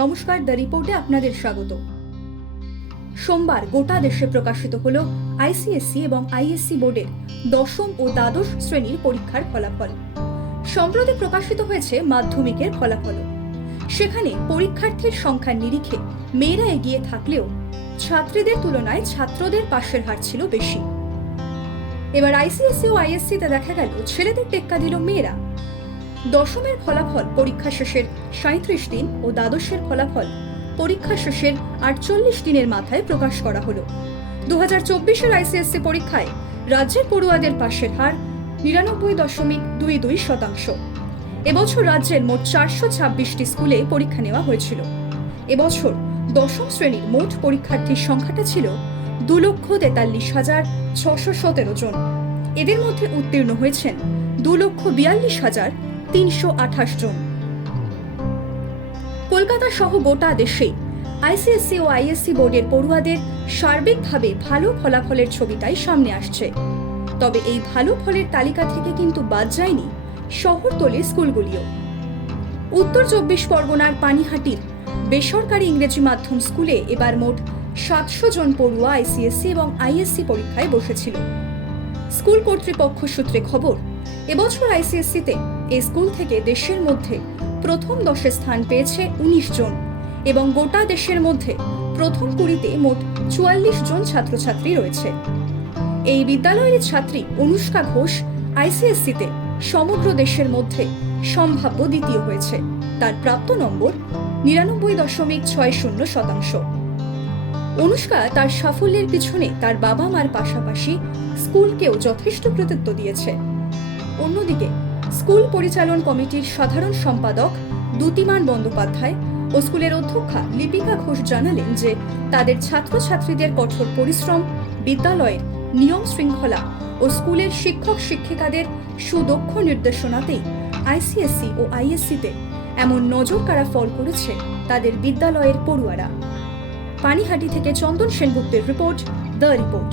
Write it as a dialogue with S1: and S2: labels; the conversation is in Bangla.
S1: নমস্কার, দ্য রিপোর্টে আপনাদের স্বাগত। সোমবার গোটা দেশে প্রকাশিত হল আইসিএসসি এবং আইএসসি বোর্ডের দশম ও দ্বাদশ শ্রেণির পরীক্ষার ফলাফল। সম্প্রতি প্রকাশিত হয়েছে মাধ্যমিকের ফলাফল। সেখানে পরীক্ষার্থীর সংখ্যার নিরিখে মেয়েরা এগিয়ে থাকলেও ছাত্রীদের তুলনায় ছাত্রদের পাশের হার ছিল বেশি। এবার আইসিএসসি ও আইএসসিতে দেখা গেল ছেলেদের টেক্কা দিল মেয়েরা। দশমের ফলাফল পরীক্ষা শেষের সাঁত্রিশ দিন ও দ্বাদশের ফলাফল পরীক্ষা শেষের আটচল্লিশ দিনের মাথায় প্রকাশ করা হলো। দু হাজার চব্বিশের আইসিএসসি পরীক্ষায় রাজ্যের পড়ুয়াদের পাশের হার নিরানব্বই দশমিক দুই দুই শতাংশ। এবছর রাজ্যের মোট চারশো ছাব্বিশটি স্কুলে পরীক্ষা নেওয়া হয়েছিল। এবছর দশম শ্রেণির মোট পরীক্ষার্থীর সংখ্যাটা ছিল দু লক্ষ তেতাল্লিশ হাজার ছশো সতেরো জন। এদের মধ্যে উত্তীর্ণ হয়েছেন দু লক্ষ বিয়াল্লিশ হাজার তিনশো আঠাশ জন। কলকাতা সহ গোটা দেশে আইসিএসসি ও আইএসসি বোর্ডের পড়ুয়াদের সার্বিকভাবে ভালো ফলাফলের ছবিটাই সামনে আসছে। তবে এই ভালো ফলের তালিকা থেকে কিন্তু বাদ যায়নি শহরতলির স্কুলগুলিও। উত্তর চব্বিশ পরগনার পানিহাটির বেসরকারি ইংরেজি মাধ্যম স্কুলে এবার মোট সাতশো জন পড়ুয়া আইসিএসসি এবং আইএসসি পরীক্ষায় বসেছিল। স্কুল কর্তৃপক্ষ সূত্রে খবর এবছর আইসিএসসিতে এই স্কুল থেকে দেশের মধ্যে প্রথম দশে স্থান পেয়েছে উনিশ জন এবং গোটা দেশের মধ্যে প্রথম কুড়িতে মোট চুয়াল্লিশ জন ছাত্রছাত্রী রয়েছে। এই বিদ্যালয়ের ছাত্রী অনুষ্কা ঘোষ আইসিএসসিতে সমগ্র দেশের মধ্যে সম্ভাব্য দ্বিতীয় হয়েছে। তার প্রাপ্ত নম্বর নিরানব্বই দশমিক ছয় শূন্য শতাংশ। অনুষ্কা তার সাফল্যের পিছনে তার বাবা মার পাশাপাশি স্কুলকেও যথেষ্ট কৃতিত্ব দিয়েছে। অন্যদিকে, স্কুল পরিচালন কমিটির সাধারণ সম্পাদক দ্যুতিমান বন্দ্যোপাধ্যায় ও স্কুলের অধ্যক্ষা লিপিকা ঘোষ জানালেন যে তাদের ছাত্রছাত্রীদের কঠোর পরিশ্রম, বিদ্যালয়ের নিয়ম শৃঙ্খলা ও স্কুলের শিক্ষক শিক্ষিকাদের সুদক্ষ নির্দেশনাতেই আইসিএসসি ও আইএসসিতে এমন নজর কাড়া ফল করেছে তাদের বিদ্যালয়ের পড়ুয়ারা। পানিহাটি থেকে চন্দন সেনগুপ্তের রিপোর্ট, দ্য রিপোর্ট।